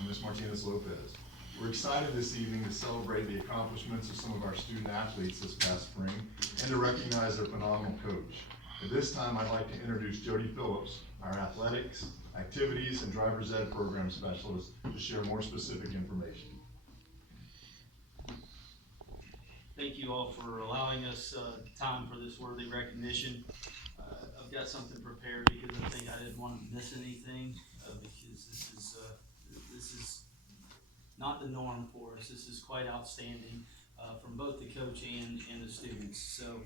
and Ms. Martinez Lopez. We're excited this evening to celebrate the accomplishments of some of our student athletes this past spring and to recognize their phenomenal coach. At this time, I'd like to introduce Jody Phillips, our athletics, activities, and driver's ed program specialist, to share more specific information. Thank you all for allowing us time for this worthy recognition. I've got something prepared because I think I didn't want to miss anything because this is not the norm for us. This is quite outstanding from both the coach and the students. So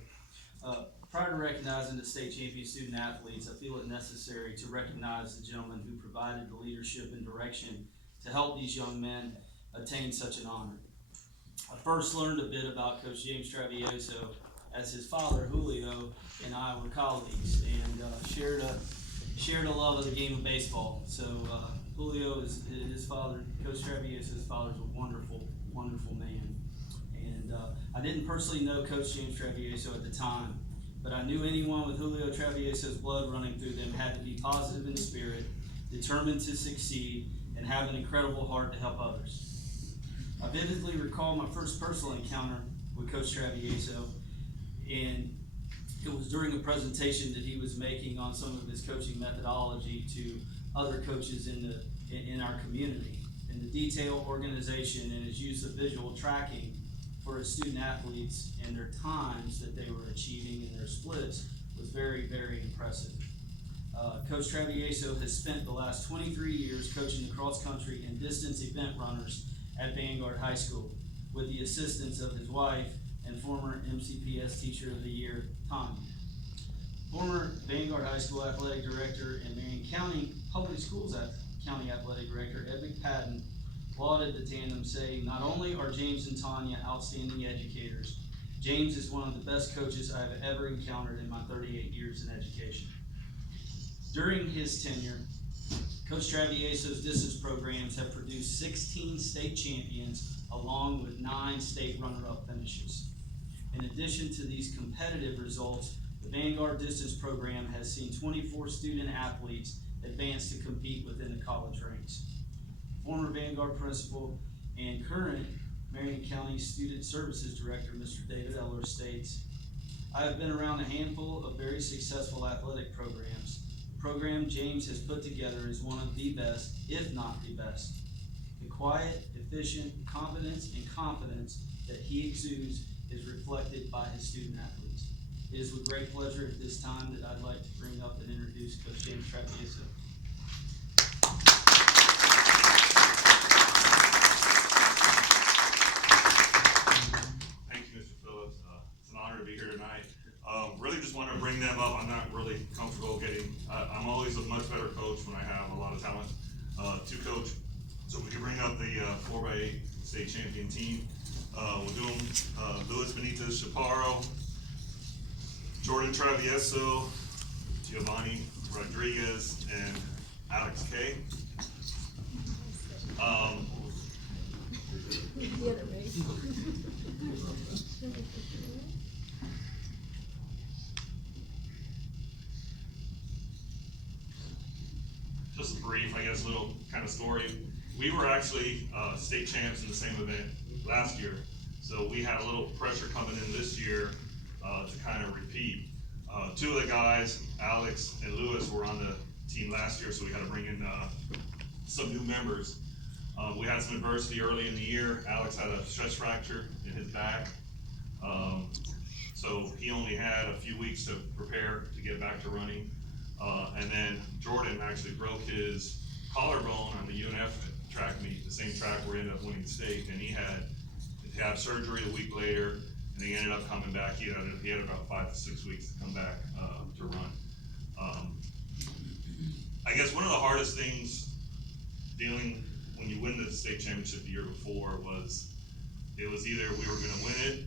prior to recognizing the state champion student athletes, I feel it necessary to recognize the gentleman who provided the leadership and direction to help these young men attain such an honor. I first learned a bit about Coach James Travieso as his father, Julio, and I were colleagues and shared a love of the game of baseball. So Julio is his father. Coach Travieso's father is a wonderful, wonderful man. And I didn't personally know Coach James Travieso at the time, but I knew anyone with Julio Travieso's blood running through them had to be positive in spirit, determined to succeed, and have an incredible heart to help others. I vividly recall my first personal encounter with Coach Travieso, and it was during a presentation that he was making on some of his coaching methodology to other coaches in our community. And the detailed organization and his use of visual tracking for his student athletes and their times that they were achieving in their splits was very, very impressive. Coach Travieso has spent the last 23 years coaching the cross country and distance event runners at Vanguard High School with the assistance of his wife and former MCPS Teacher of the Year, Tommy. Former Vanguard High School Athletic Director and Marion County Public Schools County Athletic Director Ed McPadden lauded the tandem, saying, "Not only are James and Tanya outstanding educators, James is one of the best coaches I have ever encountered in my 38 years in education." During his tenure, Coach Travieso's distance programs have produced 16 state champions along with 9 state runner-up finishes. In addition to these competitive results, the Vanguard distance program has seen 24 student athletes advance to compete within the college ranks. Former Vanguard principal and current Marion County Student Services Director, Mr. David Eller, states, "I have been around a handful of very successful athletic programs. The program James has put together is one of the best, if not the best. The quiet, efficient competence and confidence that he exudes is reflected by his student athletes." It is with great pleasure at this time that I'd like to bring up and introduce Coach James Travieso. Thank you, Mr. Phillips. It's an honor to be here tonight. Really just want to bring them up. I'm not really comfortable I'm always a much better coach when I have a lot of talent to coach. So we can bring up the 4x8 state champion team. We'll do them, Luis Benitez Chaparro, Jordan Travieso, Giovanni Rodriguez, and Alex Kay. Just a brief, I guess, little kind of story. We were actually state champs in the same event last year, so we had a little pressure coming in this year to kind of repeat. 2 of the guys, Alex and Lewis, were on the team last year, so we had to bring in some new members. We had some adversity early in the year. Alex had a stress fracture in his back, so he only had a few weeks to prepare to get back to running. And then Jordan actually broke his collarbone on the UNF track meet, the same track where he ended up winning the state, and he had to have surgery a week later, and he ended up coming back. He had about 5 to 6 weeks to come back to run. I guess one of the hardest things dealing when you win the state championship the year before was it was either we were going to win it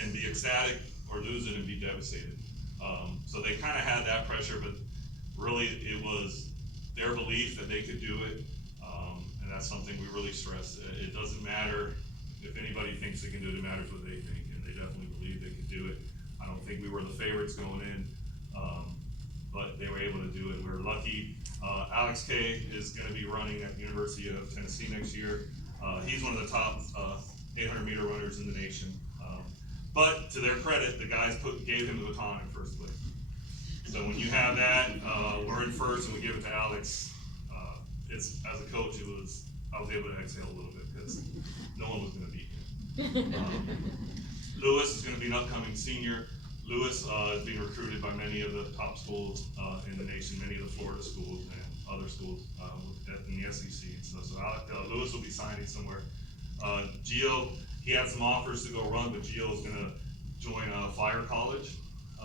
and be ecstatic or lose it and be devastated. So they kind of had that pressure, but really it was their belief that they could do it, and that's something we really stress. It doesn't matter if anybody thinks they can do it, it matters what they think, and they definitely believe they could do it. I don't think we were the favorites going in, but they were able to do it. We're lucky. Alex Kay is gonna be running at the University of Tennessee next year. He's one of the top 800-meter runners in the nation. But to their credit, the guys gave him the baton in first place. So when you have that, we're in first and we give it to Alex, as a coach, I was able to exhale a little bit because no one was gonna beat him. Lewis is gonna be an upcoming senior. Lewis is being recruited by many of the top schools in the nation, many of the Florida schools and other schools in the SEC. So Lewis will be signing somewhere. Gio, he had some offers to go run, but Gio is gonna join Fire College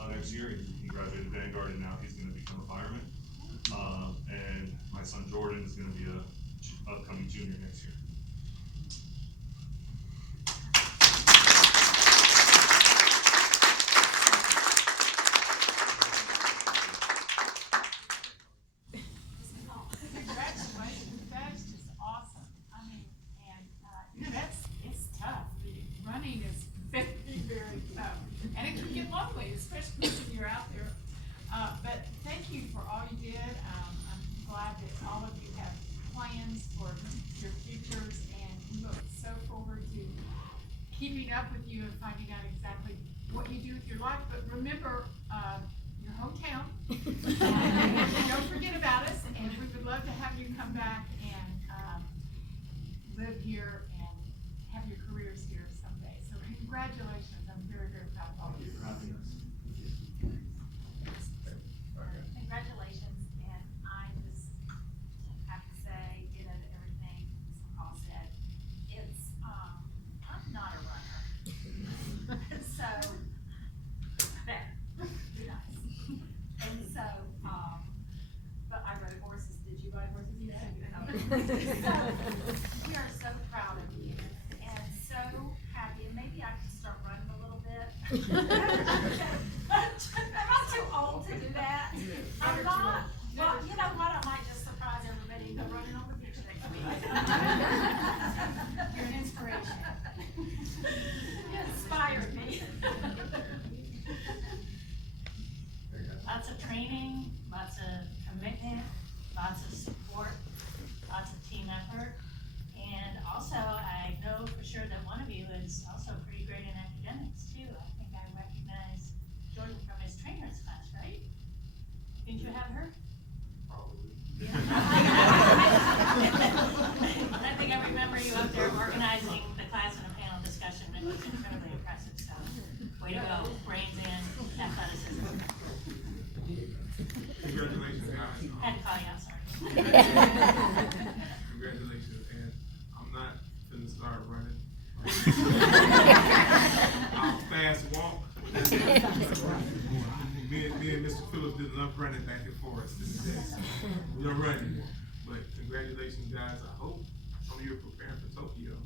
next year. He graduated Vanguard and now he's gonna become a fireman. And my son Jordan is gonna be a upcoming junior next year. Congratulations, that's just awesome. I mean, and, it's tough. Running is very, very tough. And it can get lonely, especially when you're out there. But thank you for all you did. I'm glad that all of you have plans for your futures, and we look so forward to keeping up with you and finding out exactly what you do with your life. But remember, your hometown. Don't forget about us, and we would love to have you come back and live here and have your careers here someday. So congratulations, I'm very, very proud of all of you. Congratulations, and I just have to say, you know, everything Mr. Paul said, I'm not a runner. So, there, be nice. And so, but I rode horses. Did you ride horses? You said you know. So, we are so proud of you and so happy, and maybe I can start running a little bit. Am I too old to do that? I'm not. Well, you know what, I might just surprise everybody and go running on the beach next week. You're an inspiration. You inspired me. Lots of training, lots of commitment, lots of support, lots of team effort. And also, I know for sure that one of you is also pretty great in academics too. I think I recognize Jordan from his trainers class, right? Didn't you have her? Probably. Yeah. I think I remember you up there organizing the class in a panel discussion. It was incredibly impressive, so way to go, brains in, athleticism. Congratulations, guys. Had to call you out, sorry. Congratulations, and I'm not gonna start running. I'll fast walk. Me and Mr. Phillips did enough running back and forth this day, so we don't run anymore. But congratulations, guys. I hope some of you are preparing for Tokyo.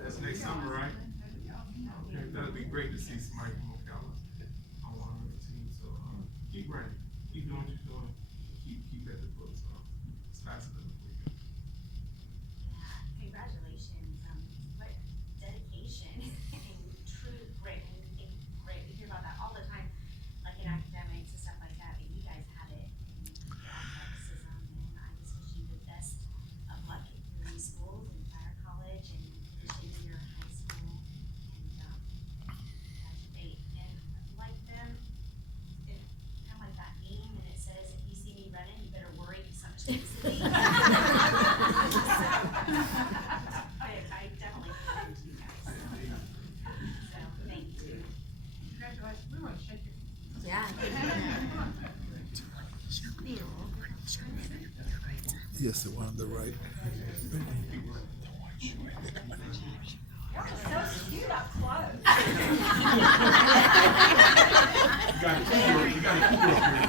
That's next summer, right? Okay, that'd be great to see somebody from Ocala on one of the teams. So keep running, keep doing what you're doing, keep at the book. So it's faster than the weekend. Congratulations, what dedication and true grit, and great, we hear about that all the time, like in academics and stuff like that, but you guys had it in athleticism, and I just wish you the best of luck at your new schools and Fire College and finishing your high school, and graduate, and like them, it kind of like that meme, and it says, if you see me running, you better worry, because I'm ashamed to see. I definitely commend you guys. So, thank you. Congratulations, we want to shake your. Yeah. Yes, the one on the right. You're so cute up close. You gotta keep it up here.